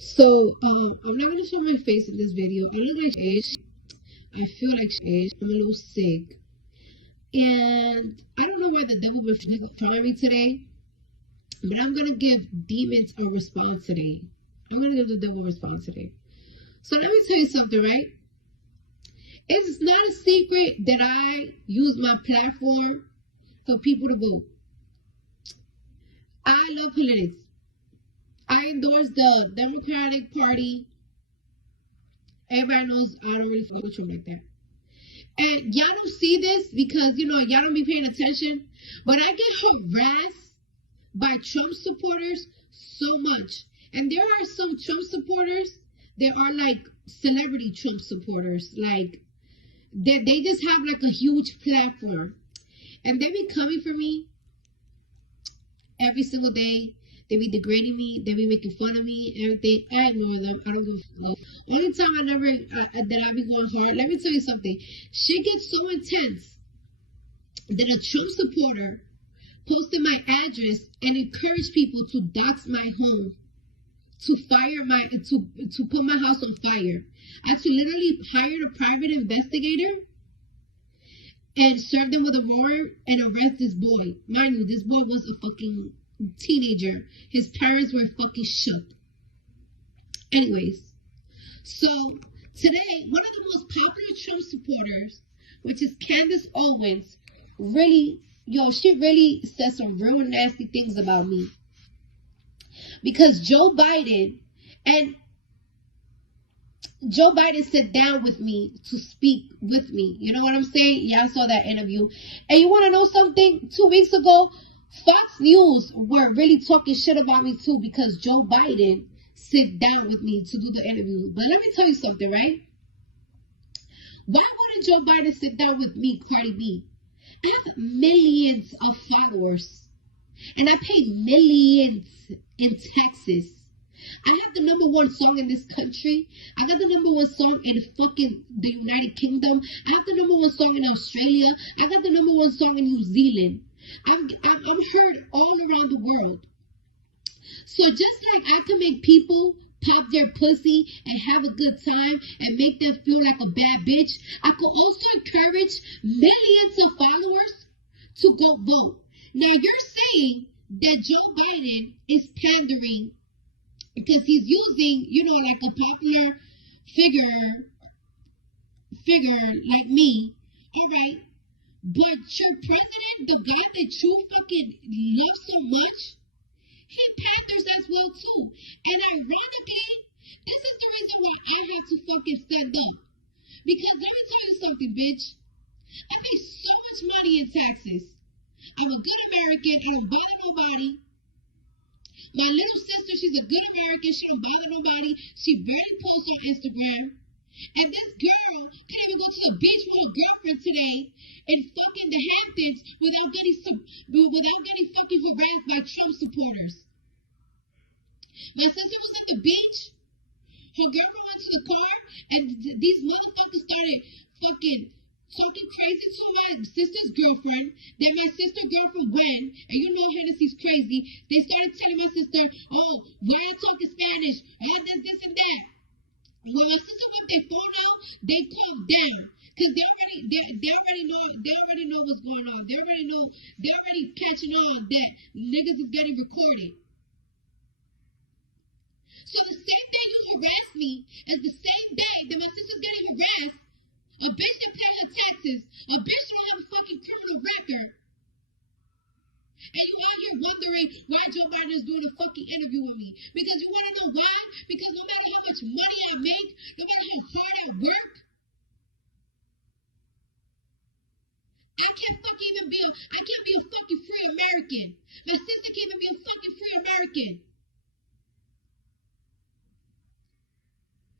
So, I'm not gonna show my face in this video. I look like age. I feel like age. I'm a little sick. And I don't know why the devil was trying me today, but I'm gonna give demons a response today. I'm gonna give the devil a response today. So let me tell you something, right? It's not a secret that I use my platform for people to vote. I love politics. I endorse the Democratic Party. Everybody knows I don't really fuck with Trump like that. And y'all don't see this because, y'all don't be paying attention. But I get harassed by Trump supporters so much. And there are some Trump supporters that are like celebrity Trump supporters. Like, they just have like a huge platform. And they be coming for me every single day. They be degrading me. They be making fun of me and everything. I ignore them. I don't give a fuck. Only time that I be going hard. Let me tell you something. Shit gets so intense that a Trump supporter posted my address and encouraged people to dox my home, to put my house on fire. I had to literally hire a private investigator and serve them with a warrant and arrest this boy. Mind you, this boy was a fucking teenager. His parents were fucking shook. Anyways, so today, one of the most popular Trump supporters, which is CANDACE Owens, she really said some real nasty things about me. Because Joe Biden sat down with me to speak with me. You know what I'm saying? Y'all saw that interview. And you want to know something? 2 weeks ago, Fox News were really talking shit about me too because Joe Biden sat down with me to do the interview. But let me tell you something, right? Why wouldn't Joe Biden sit down with me, Cardi B? I have millions of followers. And I pay millions in taxes. I have the #1 song in this country. I got the #1 song in the United Kingdom. I have the #1 song in Australia. I got the #1 song in New Zealand. I'm heard all around the world. So just like I can make people pop their pussy and have a good time and make them feel like a bad bitch, I could also encourage millions of followers to go vote. Now you're saying that Joe Biden is pandering because he's using, like a popular figure like me. All right. But your president, the guy that you fucking love so much, he panders as well too. And ironically, this is the reason why I have to fucking stand up. Because let me tell you something, bitch. I pay so much money in taxes. I'm a good American. I don't bother nobody. My little sister, she's a good American. She don't bother nobody. She barely posts on Instagram. And this girl can't even go to the beach with her girlfriend today in fucking the Hamptons without getting fucking harassed by Trump supporters. My sister was at the beach. Her girlfriend went to the car, and these motherfuckers started fucking talking crazy to my sister's girlfriend. Then my sister's girlfriend went, and you know Hennessy's crazy. They started telling my sister, "Oh, why are you talking Spanish? Oh, this and that." When my sister put their phone out, they calmed down. Cause they already know what's going on. They already catching on that niggas is getting recorded. So the same day you harass me is the same day that my sister's getting harassed. A bitch that pay her taxes. A bitch that have a fucking criminal record. And you out here wondering why Joe Biden is doing a fucking interview with me. Because you want to know why? Because no matter how much money I make, no matter how hard I work, I can't be a fucking free American. My sister can't even be a fucking free American.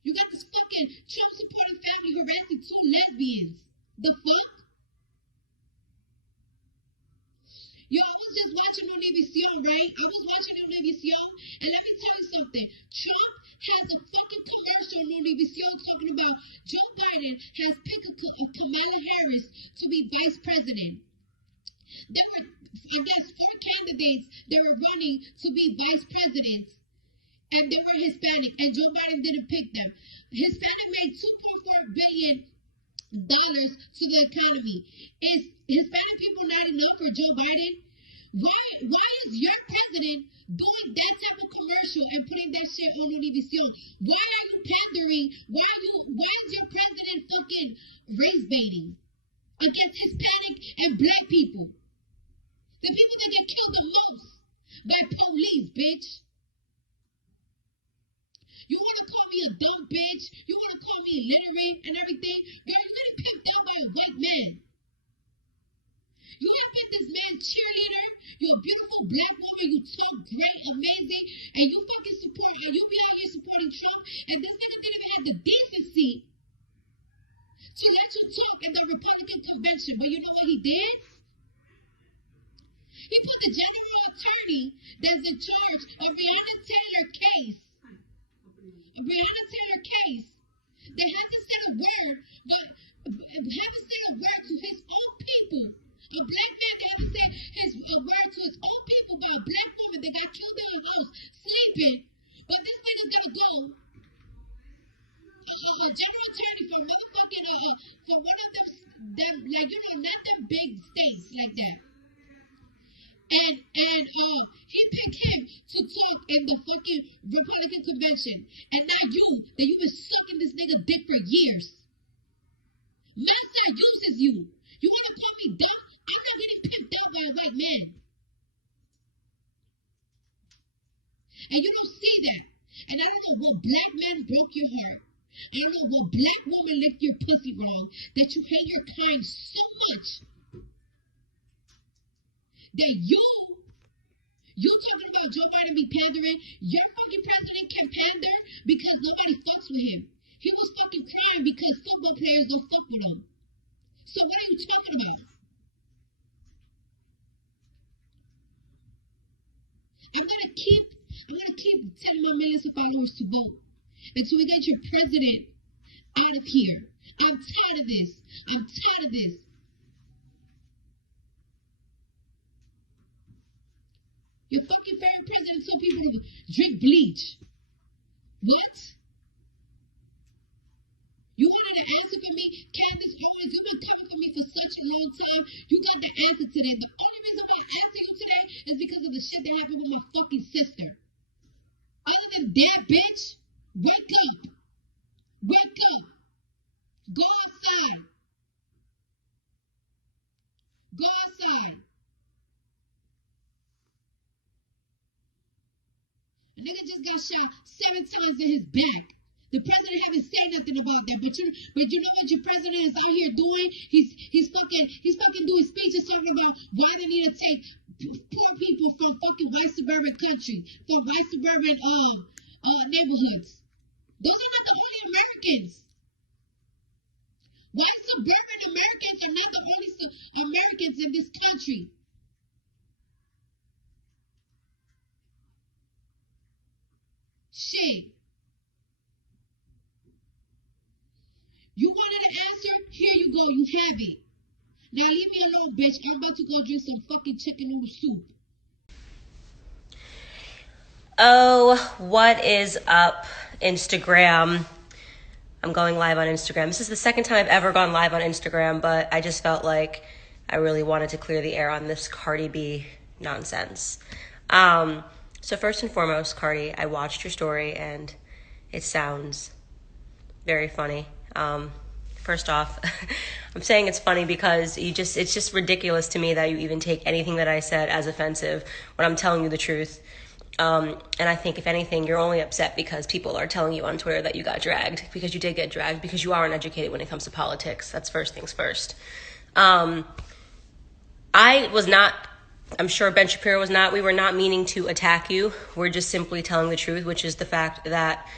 You got this fucking Trump supporting family harassing 2 lesbians. The fuck? Yo, I was just watching Univision, right? I was watching Univision, and let me tell you something. Trump has a fucking commercial on Univision talking about Joe Biden has picked Kamala Harris to be vice president. There were, I guess, 4 candidates that were running to be vice presidents. and they were Hispanic, and Joe Biden didn't pick them. Hispanic made $2.4 billion to the economy. Is Hispanic people not enough for Joe Biden? Why is your president doing that type of commercial and putting that shit on Univision? Why are you pandering? Why is your president fucking race baiting against Hispanic and black people? The people that get killed the most by police, bitch. You want to call me a dumb bitch? You want to call me illiterate and everything? Girl, you're getting pimped out by a white man. You have been this man's cheerleader. You're a beautiful black woman. You talk great, amazing, and you fucking support. And you be out here supporting Trump. And this nigga didn't even have the decency to let you talk in the Republican convention. But you know what he did? He put the general attorney that's in charge of Breonna Taylor's case. Breonna Taylor case. They had to say a word, to his own people. A black man had to say a word to his own people about a black woman that got killed in her house, sleeping. But this nigga's gonna go, a general attorney for motherfucking, for one of them, like, you know, not them big states like that. And he picked him to talk in the fucking Republican convention. And not you, that you've been sucking this nigga dick for years. Massa uses you. You wanna call me dumb? I'm not getting pimped out by a white man. And you don't see that. And I don't know what black man broke your heart. I don't know what black woman licked your pussy wrong that you hate your kind so much that you talking about Joe Biden be pandering. Your fucking president can pander because nobody fucks with him. He was fucking crying because football players don't fuck with him. So what are you talking about? I'm gonna keep telling my millions of followers to vote until we get your president out of here. I'm tired of this. Your fucking favorite president told people to drink bleach. What? You wanted an answer for me? Candace Owens, you've been coming for me for such a long time. You got the answer today. The only reason why I answer you today is because of the shit that happened with my fucking sister. Other than that, bitch, wake up. Wake up. Go outside. Go outside. A nigga just got shot 7 times in his back. The president haven't said nothing about that, but you know what your president is out here doing? He's fucking doing speeches talking about why they need to take poor people from fucking white suburban country, from white suburban neighborhoods. Those are not the only Americans. White suburban Americans are not the only Americans in this country. Shit. You wanted an answer? Here you go. You have it. Now leave me alone, bitch. I'm about to go drink some fucking chicken noodle soup. Oh, what is up, Instagram? I'm going live on Instagram. This is the second time I've ever gone live on Instagram, but I just felt like I really wanted to clear the air on this Cardi B nonsense. So first and foremost, Cardi, I watched your story and it sounds very funny. First off, I'm saying it's funny because it's just ridiculous to me that you even take anything that I said as offensive when I'm telling you the truth. And I think if anything, you're only upset because people are telling you on Twitter that you got dragged, because you did get dragged, because you are uneducated when it comes to politics. That's first things first. I was not, I'm sure Ben Shapiro was not, we were not meaning to attack you. We're just simply telling the truth, which is the fact that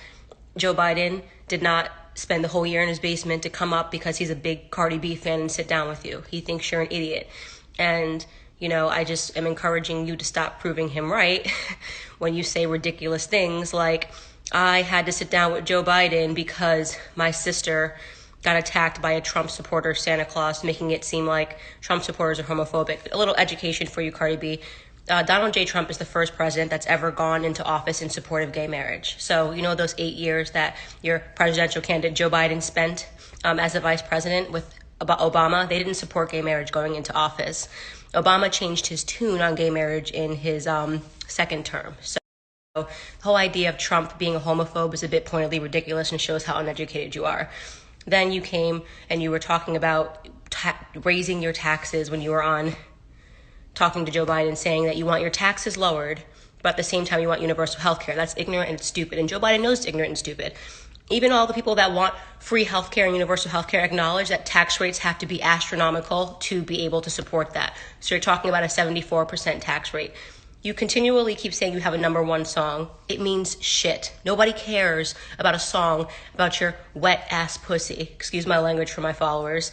Joe Biden did not spend the whole year in his basement to come up because he's a big Cardi B fan and sit down with you. He thinks you're an idiot. And, you know, I just am encouraging you to stop proving him right when you say ridiculous things like, I had to sit down with Joe Biden because my sister got attacked by a Trump supporter, Santa Claus, making it seem like Trump supporters are homophobic. A little education for you, Cardi B. Donald J. Trump is the first president that's ever gone into office in support of gay marriage. So, you know, those 8 years that your presidential candidate Joe Biden spent as a vice president with Obama, they didn't support gay marriage going into office. Obama changed his tune on gay marriage in his second term. So the whole idea of Trump being a homophobe is a bit pointedly ridiculous and shows how uneducated you are. Then you came and you were talking about raising your taxes when you were on talking to Joe Biden, saying that you want your taxes lowered, but at the same time you want universal health care. That's ignorant and it's stupid. And Joe Biden knows it's ignorant and stupid. Even all the people that want free health care and universal health care acknowledge that tax rates have to be astronomical to be able to support that. So you're talking about a 74% tax rate. You continually keep saying you have a number one song. It means shit. Nobody cares about a song about your wet ass pussy. Excuse my language for my followers.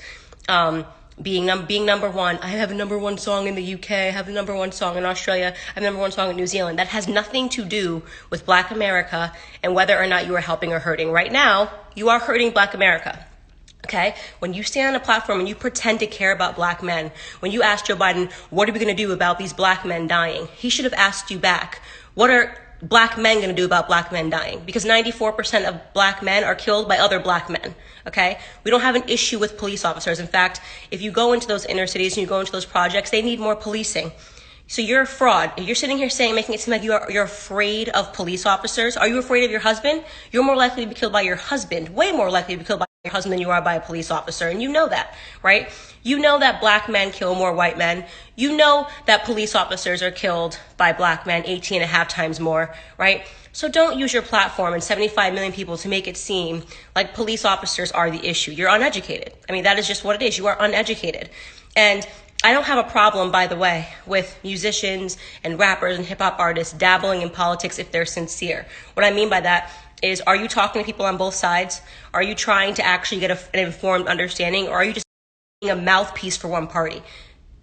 Being number one. I have a number one song in the UK. I have a number one song in Australia. I have a number one song in New Zealand. That has nothing to do with Black America and whether or not you are helping or hurting. Right now, you are hurting Black America. Okay? When you stand on a platform and you pretend to care about Black men, when you ask Joe Biden, what are we going to do about these Black men dying? He should have asked you back, what are Black men going to do about Black men dying? Because 94% of Black men are killed by other Black men. Okay? We don't have an issue with police officers. In fact, if you go into those inner cities and you go into those projects, they need more policing. So you're a fraud. If you're sitting here saying, making it seem like you're afraid of police officers. Are you afraid of your husband? You're more likely to be killed by your husband, way more likely to be killed by your husband than you are by a police officer. And you know that, right? You know that Black men kill more white men. You know that police officers are killed by Black men 18 and a half times more, right? So don't use your platform and 75 million people to make it seem like police officers are the issue. You're uneducated. I mean, that is just what it is. You are uneducated. And I don't have a problem, by the way, with musicians and rappers and hip hop artists dabbling in politics if they're sincere. What I mean by that is, are you talking to people on both sides? Are you trying to actually get an informed understanding, or are you just being a mouthpiece for one party?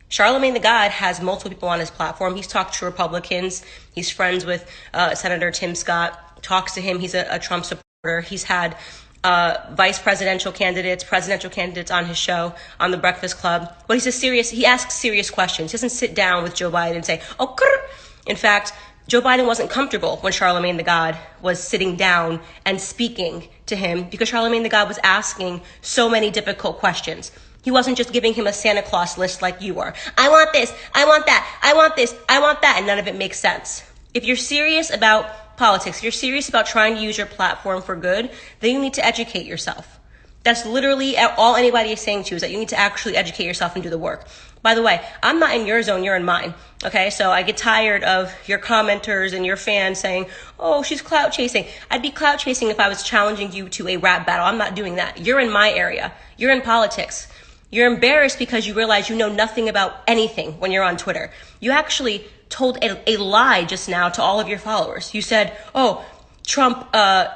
Charlemagne the God has multiple people on his platform. He's talked to Republicans. He's friends with Senator Tim Scott, talks to him. He's a Trump supporter. He's had presidential candidates on his show, on The Breakfast Club. But he asks serious questions. He doesn't sit down with Joe Biden and say, oh, grr. In fact, Joe Biden wasn't comfortable when Charlemagne the God was sitting down and speaking to him because Charlemagne the God was asking so many difficult questions. He wasn't just giving him a Santa Claus list like you are. I want this, I want that, I want this, I want that, and none of it makes sense. If you're serious about politics, if you're serious about trying to use your platform for good, then you need to educate yourself. That's literally all anybody is saying to you, is that you need to actually educate yourself and do the work. By the way, I'm not in your zone, you're in mine. Okay, so I get tired of your commenters and your fans saying, oh, she's clout chasing. I'd be clout chasing if I was challenging you to a rap battle. I'm not doing that. You're in my area. You're in politics. You're embarrassed because you realize you know nothing about anything when you're on Twitter. You actually told a lie just now to all of your followers. You said, oh,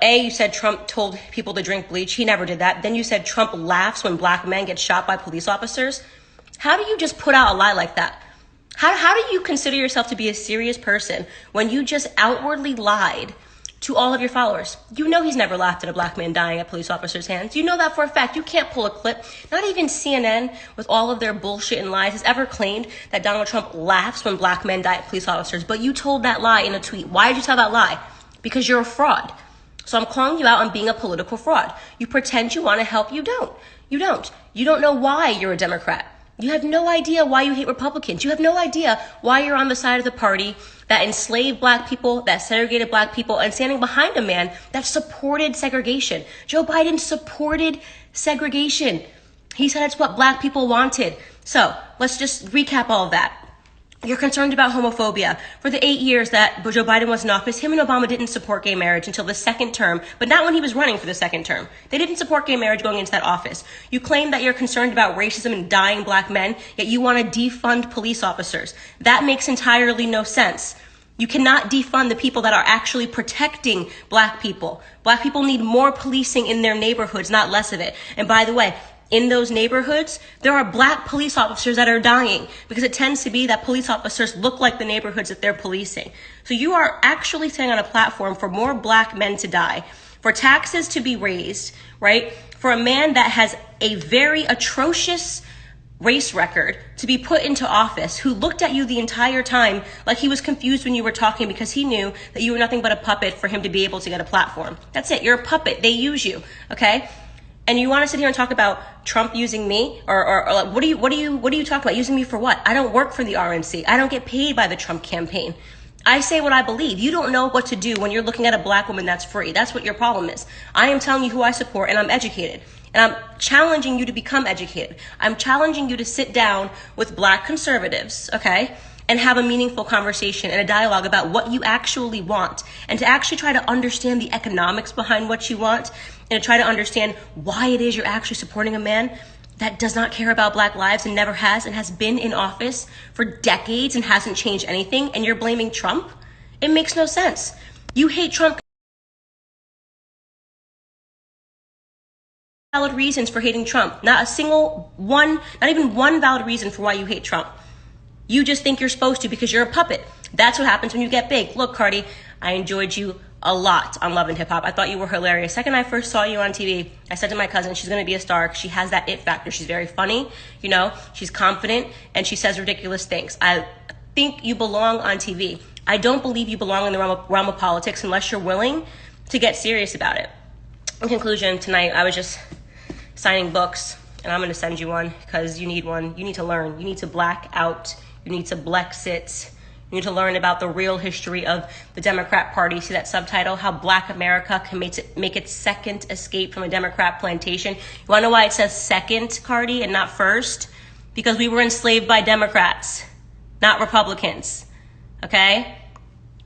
you said Trump told people to drink bleach. He never did that. Then you said Trump laughs when Black men get shot by police officers. How do you just put out a lie like that? How do you consider yourself to be a serious person when you just outwardly lied to all of your followers? You know he's never laughed at a Black man dying at police officers' hands. You know that for a fact. You can't pull a clip. Not even CNN, with all of their bullshit and lies, has ever claimed that Donald Trump laughs when Black men die at police officers. But you told that lie in a tweet. Why did you tell that lie? Because you're a fraud. So I'm calling you out on being a political fraud. You pretend you want to help. You don't. You don't. You don't know why you're a Democrat. You have no idea why you hate Republicans. You have no idea why you're on the side of the party that enslaved Black people, that segregated Black people, and standing behind a man that supported segregation. Joe Biden supported segregation. He said it's what Black people wanted. So let's just recap all of that. You're concerned about homophobia. For the 8 years that Joe Biden was in office, him and Obama didn't support gay marriage until the second term, but not when he was running for the second term. They didn't support gay marriage going into that office. You claim that you're concerned about racism and dying Black men, yet you want to defund police officers. That makes entirely no sense. You cannot defund the people that are actually protecting Black people. Black people need more policing in their neighborhoods, not less of it. And by the way, in those neighborhoods, there are Black police officers that are dying because it tends to be that police officers look like the neighborhoods that they're policing. So you are actually standing on a platform for more Black men to die, for taxes to be raised, right? For a man that has a very atrocious race record to be put into office, who looked at you the entire time like he was confused when you were talking because he knew that you were nothing but a puppet for him to be able to get a platform. That's it. You're a puppet. They use you. Okay? And you want to sit here and talk about Trump using me, or like, what are you talking about? Using me for what? I don't work for the RNC. I don't get paid by the Trump campaign. I say what I believe. You don't know what to do when you're looking at a black woman that's free. That's what your problem is. I am telling you who I support, and I'm educated. And I'm challenging you to become educated. I'm challenging you to sit down with black conservatives, okay, and have a meaningful conversation and a dialogue about what you actually want, and to actually try to understand the economics behind what you want, and to try to understand why it is you're actually supporting a man that does not care about black lives and never has, and has been in office for decades and hasn't changed anything, and you're blaming Trump? It makes no sense. You hate Trump. Valid reasons for hating Trump. Not a single one, not even one valid reason for why you hate Trump. You just think you're supposed to because you're a puppet. That's what happens when you get big. Look, Cardi, I enjoyed you a lot on Love and Hip Hop. I thought you were hilarious. Second I first saw you on TV, I said to my cousin, she's going to be a star. She has that it factor. She's very funny, you know, she's confident, and she says ridiculous things. I think you belong on TV. I don't believe you belong in the realm of politics unless you're willing to get serious about it. In conclusion, tonight I was just signing books, and I'm going to send you one because you need one. You need to learn. You need to black out. You need to Blexit. You need to learn about the real history of the Democrat Party. See that subtitle? How Black America can make its second escape from a Democrat plantation. You want to know why it says second, Cardi, and not first? Because we were enslaved by Democrats, not Republicans. Okay?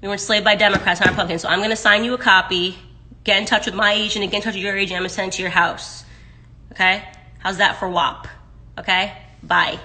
We were enslaved by Democrats, not Republicans. So I'm going to sign you a copy. Get in touch with my agent and get in touch with your agent. I'm going to send it to your house. Okay? How's that for WAP? Okay? Bye.